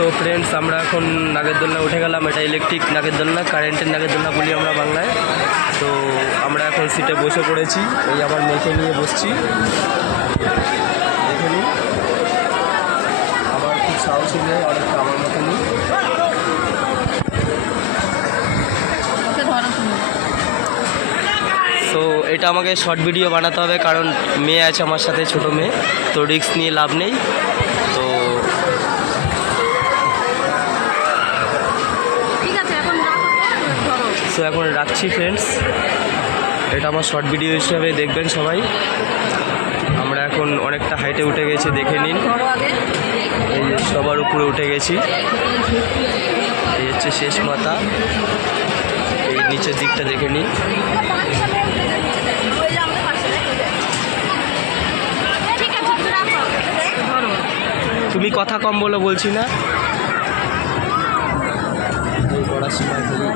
So friends, আমরা এখন নাগরদোলনা উঠে গেলাম। এটা ইলেকট্রিক নাগরদোলনা, কারেন্টের নাগরদোলনা বলি আমরা বাংলায়। তো আমরা এখন সিটে বসে পড়েছি, এই আমার মেয়েকে নিয়ে বসছি। দেখে নিন, আমার খুব সাহসী মেয়ে, অনেকটা আমার মতনই। তো এটা আমাকে শর্ট ভিডিও বানাতে হবে, কারণ মেয়ে আছে আমার সাথে, ছোট মেয়ে, তো রিস্ক নিয়ে লাভ নেই। তো এখন রাখছি ফ্রেন্ডস, এটা আমার শর্ট ভিডিও হিসাবে দেখবেন সবাই। আমরা এখন অনেকটা হাইটে উঠে গেছি, দেখে নিন, এই যে সবার উপরে উঠে গেছি। এই হচ্ছে শেষ মাথা, এই নিচের দিকটা দেখে নিন। তুমি কথা কম বলো বলছি না, পড়াশোনা করি।